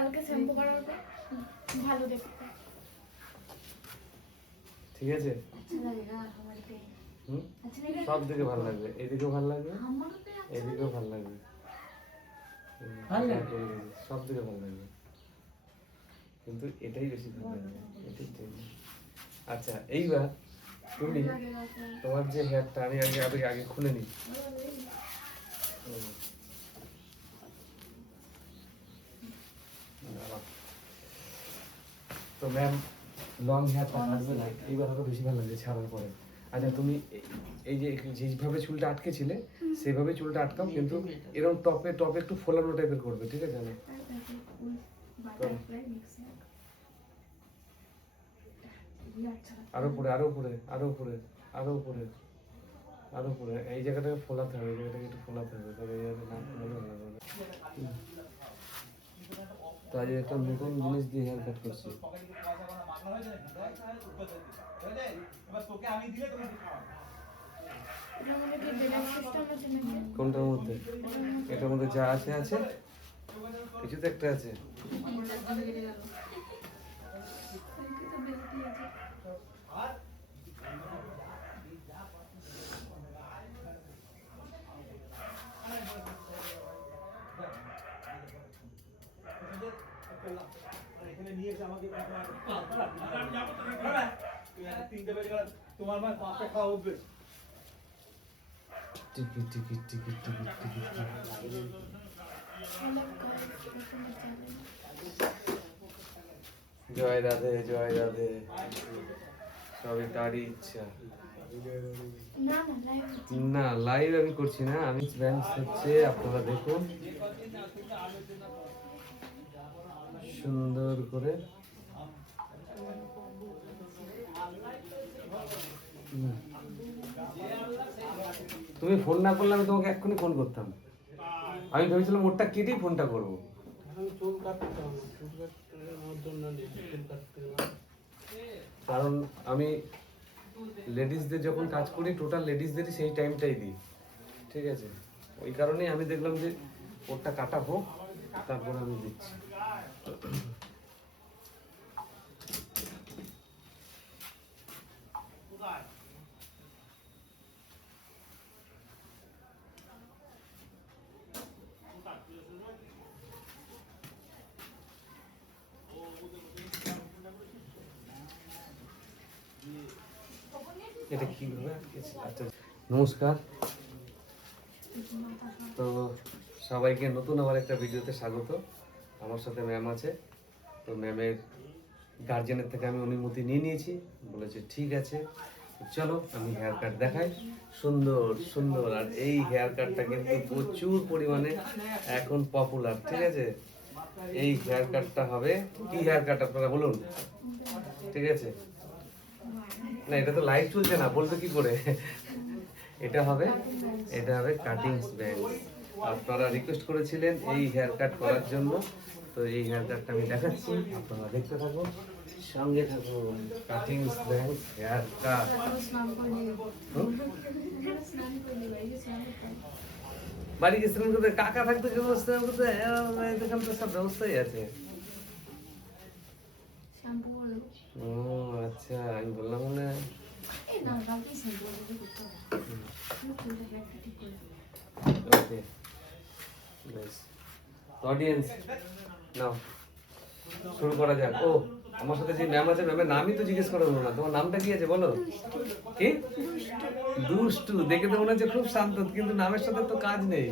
কালকে শ্যাম্পু করার পর ভালো দেখতে। ঠিক আছে? সব দিকে ভালো লাগবে। এদিকেও ভালো লাগবে? এদিকেও ভালো লাগবে। সব দিকে ভালো লাগবে। কিন্তু এটাই বেশি ভালো লাগবে এটাই আচ্ছা এইবার তুমি তোমার যে হেয়ারটা আমি আগে আগে খুলে নিই। তো ম্যাম লং হেয়ার থাকবে না এইবার আরও বেশি ভালো লাগছে ছাড়ার পরে। আচ্ছা তুমি এই যে যেভাবে চুলটা আটকেছিলে সেভাবে চুলটা আটকাম কিন্তু এরকম টপে টপে একটু ফোলানো টাইপের করবে ঠিক আছে না আরও উপরে আরও উপরে আরও উপরে আরও উপরে আরও উপরে। এই জায়গাটাকে ফোলাতে হবে এই জায়গাটাকে একটু ফোলাতে হবে তবে এই জায়গাটা না ফোলানো হবে তো আজ একটা নতুন জিনিস দিয়ে হেয়ার কাট করছি। কোনটার মধ্যে? এটার মধ্যে যা আছে আছে। কিছু তো একটা আছে। তোমার মানে পাঁচটা খাওয়া উঠবে টিকি টিকি টিকি টিকি টিকি জয় রাধে জয় রাধে। সবে তারই ইচ্ছা। না লাইভ আমি করছি না, আমি ব্যাংক হচ্ছে, আপনারা দেখুন। সুন্দর করে। তুমি ফোন না করলে আমি তোমাকে এক্ষুনি ফোন করতাম। আমি ভেবেছিলাম ওরটা কেটেই ফোনটা করব। কারণ আমি লেডিসদের যখন কাজ করি টোটাল লেডিসদেরই সেই টাইমটাই দিই। ঠিক আছে? ওই কারণেই আমি দেখলাম যে ওরটা কাটা হোক তারপর আমি দিচ্ছি। এটা কীভাবে? আচ্ছা। নমস্কার। তো সবাইকে নতুন আবার একটা ভিডিওতে স্বাগত। আমার সাথে ম্যাম আছে। তো ম্যামের গার্জেনের থেকে আমি অনুমতি নিয়ে নিয়েছি। বলেছে, ঠিক আছে। চলো, আমি হেয়ার কাট দেখাই। সুন্দর সুন্দর। আর এই হেয়ার কাটটা কিন্তু প্রচুর পরিমাণে এখন পপুলার ঠিক আছে? এই হেয়ার কাটটা হবে, কি হেয়ার কাট আপনারা বলুন? ঠিক আছে? না এটা তো লাইট চলছে না বলতো কি করে? এটা হবে এটা হবে কাটিংস ব্যান্ড আপনারা রিকোয়েস্ট করেছিলেন এই হেয়ার কাট করার জন্য। তো এই হেয়ার কাটটা আমি দেখাচ্ছি আপনারা দেখতে থাকুন। সঙ্গে থাকুন কাটিং ব্যান্ড হেয়ার কাট বাড়ি গেছিলেন কোথায় কাকা থাকতে গেছিলাম কোথায় তো সব ব্যবস্থাই আছে। ও অডিয়েন্স নাও শুরু করা যাক। ও আমার সাথে যে ম্যাম আছে ম্যামের নামই তো জিজ্ঞেস করা হলো না। তোমার নামটা কি আছে বলো? কি? দুষ্টু। দেখে তো মনে হচ্ছে খুব শান্ত কিন্তু নামের সাথে তো কাজ নেই।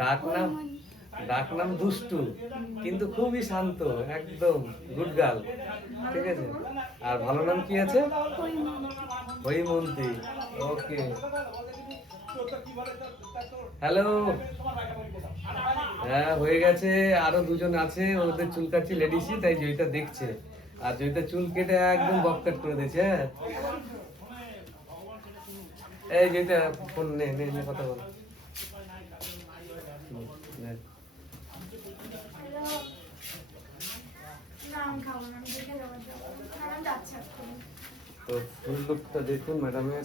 ডাক নাম ডাক নাম দুষ্টু কিন্তু খুবই শান্ত একদম গুড গার্ল ঠিক আছে? আর ভালো নাম কি আছে? হৈমন্তী। ওকে হ্যালো হ্যাঁ হয়ে গেছে। আরও দুজন আছে, ওদের চুল কাটছে লেডিসই তাই জয়িতা দেখছে। আর জয়িতা চুল কেটে একদম বক কাট করে দিয়েছে হ্যাঁ? এই জয়িতা, ফোন নে নে নে, কথা বল। তো ফুল লুকটা দেখুন ম্যাডামের।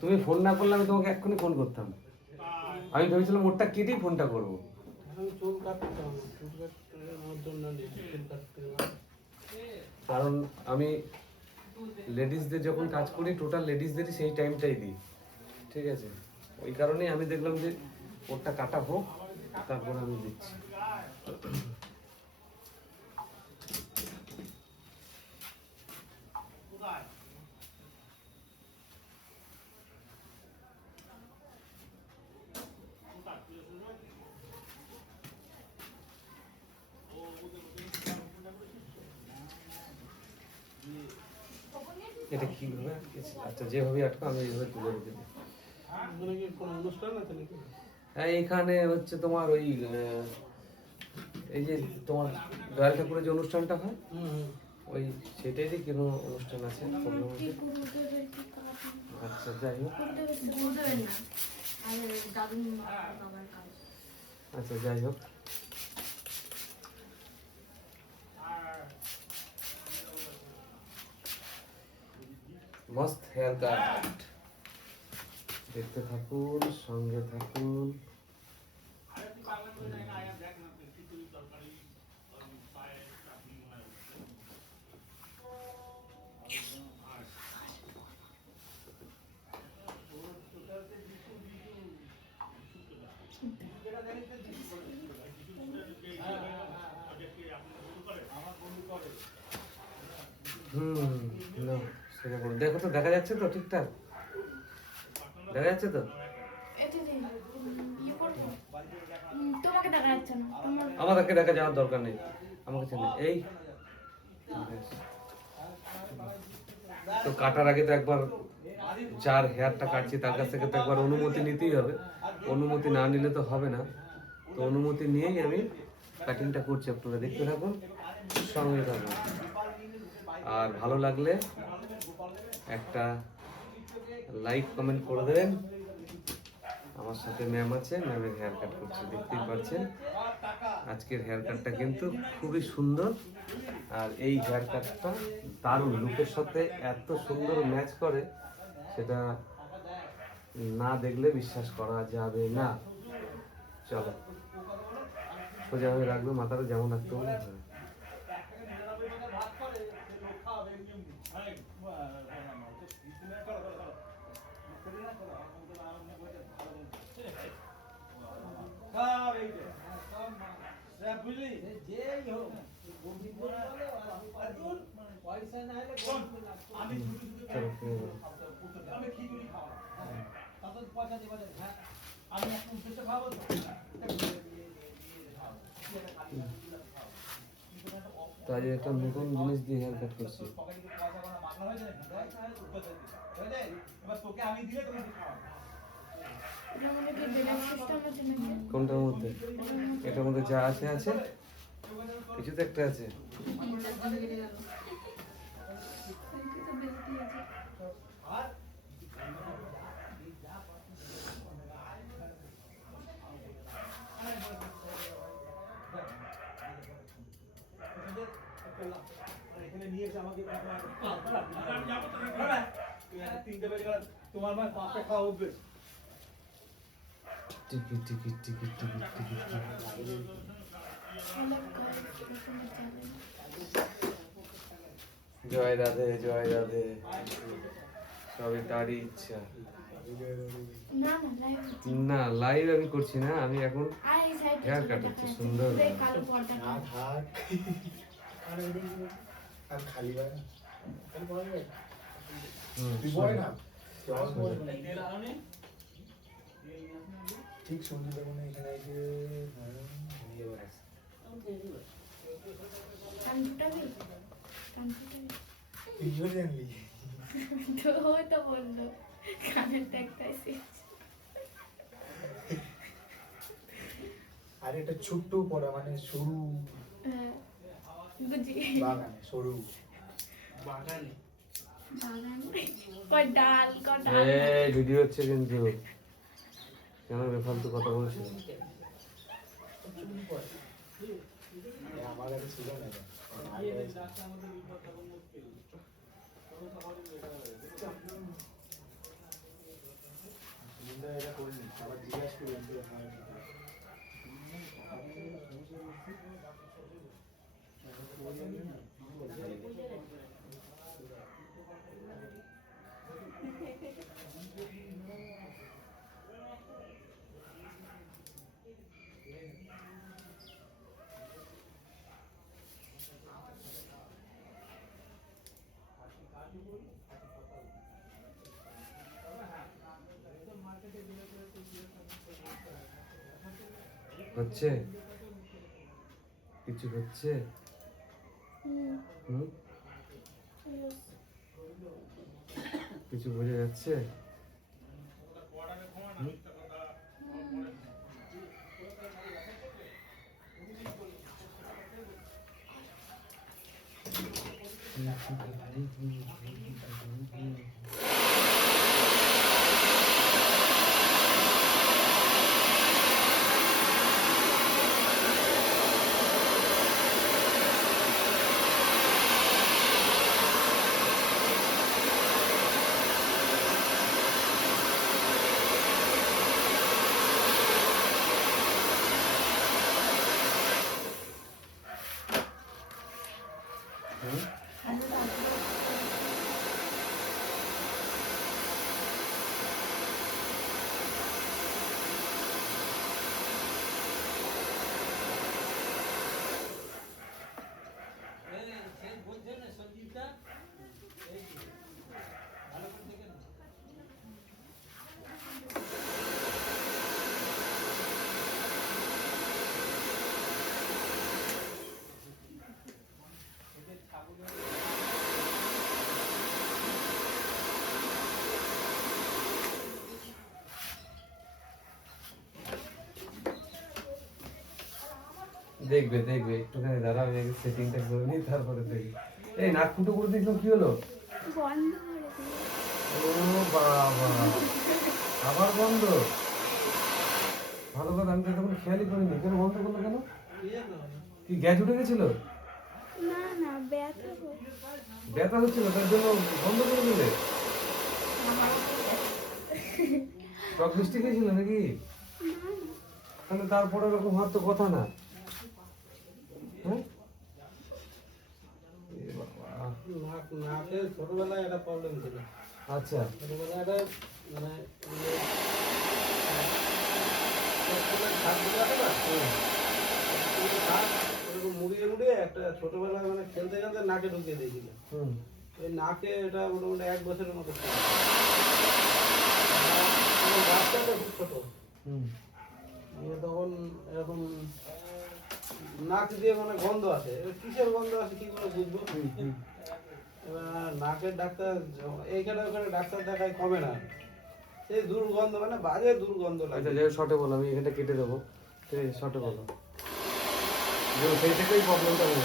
তুমি ফোন না করলে আমি তোমাকে এক্ষুনি ফোন করতাম। আমি ভেবেছিলাম ওরটা কেটেই ফোনটা করব? কারণ আমি লেডিসদের যখন কাজ করি টোটাল লেডিসদেরই সেই টাইমটাই দিই। ঠিক আছে? ওই কারণেই আমি দেখলাম যে ওরটা কাটা হোক তারপর আমি দিচ্ছি। এটা কীভাবে আটকেছে? আচ্ছা যেভাবে আটকো আমি এইভাবে তুলে রেখে দিই। মানে কি কোনো অনুষ্ঠান আছে নাকি? হ্যাঁ এইখানে হচ্ছে তোমার ওই এই যে তোমার দয়াল ঠাকুরের যে অনুষ্ঠানটা হয় ওই সেটারই কোনো অনুষ্ঠান আছে? আচ্ছা যাই হোক। আচ্ছা যাই হোক। মস্ত হেয়ার কাট দেখতে থাকুন সঙ্গে থাকুন। হুম না করুন দেখো তো দেখা যাচ্ছে তো ঠিকঠাক? দেখা যাচ্ছে তো? ইয়ে করব? উম, তোমাকে দেখা যাচ্ছে না। আমাদেরকে দেখা যাওয়ার দরকার নেই। আমাকে চেনে। এই। তো কাটার আগে তো একবার যার হেয়ারটা কাটছি তার কাছ থেকে তো একবার অনুমতি নিতেই হবে। অনুমতি না নিলে তো হবে না। তো অনুমতি নিয়েই আমি কাটিংটা করছি আপনারা দেখতে থাকুন সঙ্গে থাকুন। আর ভালো লাগলে একটা লাইক কমেন্ট করে দেবেন। আমার সাথে ম্যাম আছে ম্যামের হেয়ার কাট করছে, দেখতেই পাচ্ছেন। আজকের হেয়ার কাটটা কিন্তু খুবই সুন্দর, আর এই হেয়ার কাটটা দারুণ। লুকের সাথে এত সুন্দর ম্যাচ করে, সেটা না দেখলে বিশ্বাস করা যাবে না। চলো, সোজা হয়ে রাখবে মাথাটা যেমন রাখতে হবে সব এইটা সব বুঝলি? যেই হোক পয়সা না হলে আমি চলো ফিরে যাব। আমি খিচুড়ি খাওয়া তখন পয়সা দেবা হ্যাঁ আমি এখন উঠতে খাব তো। তো একটা নতুন জিনিস দিয়ে কাট করছি। হয়ে হয়ে এবার তোকে আমি দিলে তুমি খাওয়া কোনটার মধ্যে? এটার মধ্যে যা আছে আছে। কিছু তো একটা আছে গেল। তোমার মা পাঁচটা খাওয়া উঠবে। টিকি টিকি টিকি টিকি টিকি জয় রাধে জয় রাধে। সবই তারই ইচ্ছা। না না লাইভ আমি করছি না আমি এখন হেয়ার হচ্ছে, সুন্দর। খালি ঠিক শুনতে পাবো না এখানে এসে হ্যাঁ, ট্যাগটা এসে আর এটা ছোট্ট পড়া মানে সরু। বুঝি বাগানে সরু। বাগানে। বাগান ডাল ডাল ভিডিও হচ্ছে কিন্তু। কেন বেফালতু কথা বলছিস? চুল পড়ে এ আমার কাছে ছিল না এটা। আমার কাছে- সুন্দর এটা করিনি আবার জিজ্ঞাসা করবেন যে আপনার হচ্ছে কিছু হচ্ছে হুম, হুম yes. কিছু বোঝা যাচ্ছে হুম? সে বলছে না সঞ্জীবটা এই যে, ভালো করে দেখে না। দেখবে দেখবে একটুখানি দাঁড়া আমি আগে সেটিংটা করে নিই তারপরে দেখি। এই নাক ফুটো করে দিয়েছিলাম কি হলো? ও বাবা আবার বন্ধ? ভালো কথা আমি তো তখন খেয়ালই করিনি। কেন বন্ধ করল কেন? কি গ্যাস উঠে গেছিল? না না ব্যথা ব্যথা হচ্ছিল তার জন্য বন্ধ করে দিলে? টক মিষ্টি খেয়েছিল নাকি? তাহলে তারপরে ওরকম হওয়ার তো কথা না হ্যাঁ এ বাবা। নাক নাকে ছোটবেলায় একটা প্রবলেম ছিল আচ্ছা ছোটবেলায় একটা মানে আছে মুড়িয়ে মুড়িয়ে একটা ছোটবেলায় মানে খেলতে খেলতে নাকে ঢুকিয়ে দিয়েছিল হুম ওই নাকে এটা মোটামুটি এক বছরের মতো। খুব ছোট হুম তখন এরকম নাক দিয়ে মানে গন্ধ এবার কিসের গন্ধ আসে কি করে বুঝব। এবার নাকের ডাক্তার এইখানে ওখানে ডাক্তার দেখায় কমে না। সেই দুর্গন্ধ মানে বাজে দুর্গন্ধ আচ্ছা লাগে যাই শর্টে বলো আমি এখানটা কেটে দেবো। ঠিক আছে শর্টে বলো। সেই থেকেই প্রবলেমটা হয়ে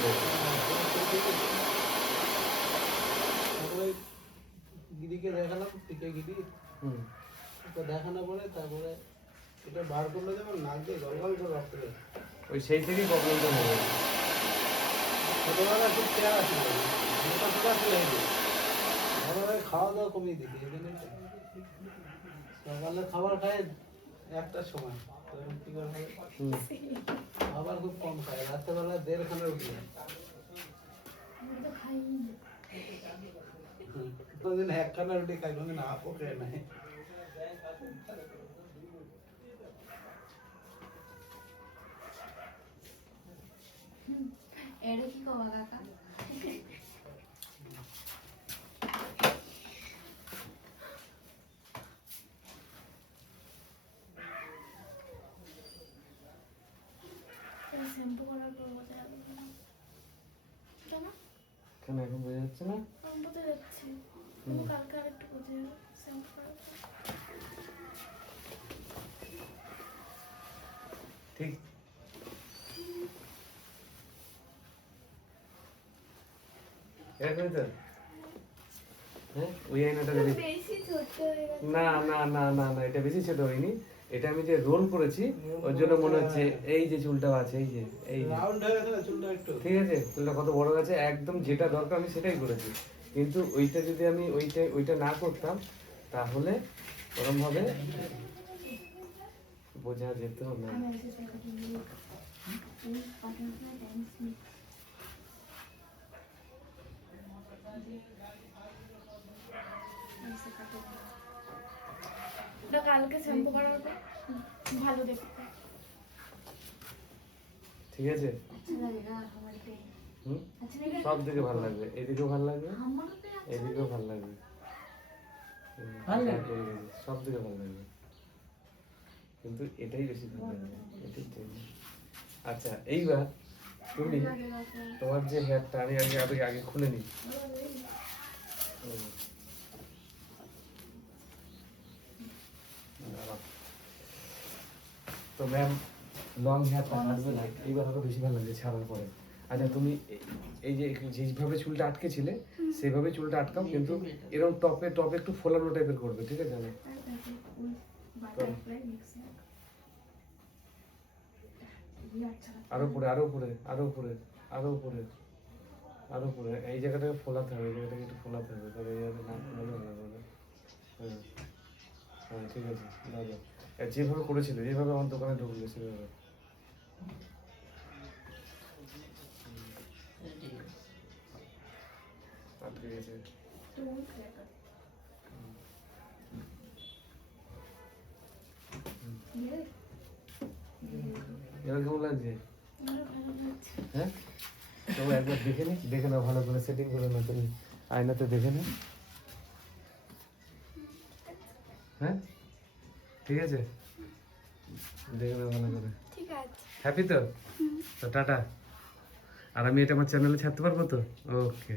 তারপরে গিরিকে দেখালাম টিকে গিরি। হুম। ওকে দেখানোর পরে তারপরে এটা বার করলে যেমন নাক দিয়ে গল গল করে রক্ত ওই সেই থেকেই প্রবলেমটা হয়ে গেছে ছোটবেলায় খুব চেয়ার ছিল খাওয়া দাওয়া কমিয়ে এই সকালে খাবার খায় একটার সময় তো এখন কি করে হবে? হুম খাবার খুব কম খায় রাত্রেবেলা দেড় খানে উঠে যায়। কোনদিন একখানা রুটি খাই কোনদিন আপও খেয়ে নেয় এটা কি কবা কাকা যাচ্ছে না? ঠিক। হ্যাঁ না না না না না এটা বেশি ছোট হয়নি। এটা আমি যে রোল করেছি ওর জন্য মনে হচ্ছে এই যে চুলটাও আছে এই যে এই রাউন্ড হয়ে গেছে না চুলটা একটু? ঠিক আছে চুলটা কত বড় গেছে একদম যেটা দরকার আমি সেটাই করেছি। কিন্তু ওইটা যদি আমি ওইটা ওইটা না করতাম তাহলে ওরম ভাবে বোঝা যেত না। আমি এসে চুলটা কালকে শ্যাম্পু করার পর ভালো দেখতে। ঠিক আছে? সব দিকে ভালো লাগবে। এদিকেও ভালো লাগবে? এদিকেও ভালো লাগবে। সব দিকে ভালো লাগবে। কিন্তু এটাই বেশি ভালো লাগবে। এটাই আচ্ছা এইবার তুমি তোমার যে হেয়ারটা আমি আগে আগে খুলে নিই। তো ম্যাম লং হেয়ার কাটবে না। এইবার আরও বেশি ভালো লাগছে ছাড়ার পরে। আচ্ছা তুমি এই যে যেভাবে চুলটা আটকেছিলে সেভাবে চুলটা আটকাও কিন্তু এরকম টপে টপে একটু ফোলানো টাইপের করবে ঠিক আছে? আমি আরও উপরে আরও উপরে আরও উপরে আরও উপরে আরও উপরে। এই জায়গাটাকে ফোলাতে হবে এই জায়গাটাকে একটু ফোলাতে হবে তবে এই জায়গাটা না ফোলালে হবে হ্যাঁ। হ্যাঁ ঠিক আছে দাদা যেভাবে করেছিল, যেভাবে আমার দোকানে ঢুকলো সেভাবে এবার কেমন লাগছে? হ্যাঁ? তবে একবার দেখে নি, দেখে ভালো করে সেটিং করে না তুমি আয়নাতে দেখে নি হ্যাঁ? ঠিক আছে? দেখে ভালো করে। ঠিক আছে। হ্যাপি তো? তো টাটা। আর আমি এটা আমার চ্যানেলে ছাড়তে পারব তো? ওকে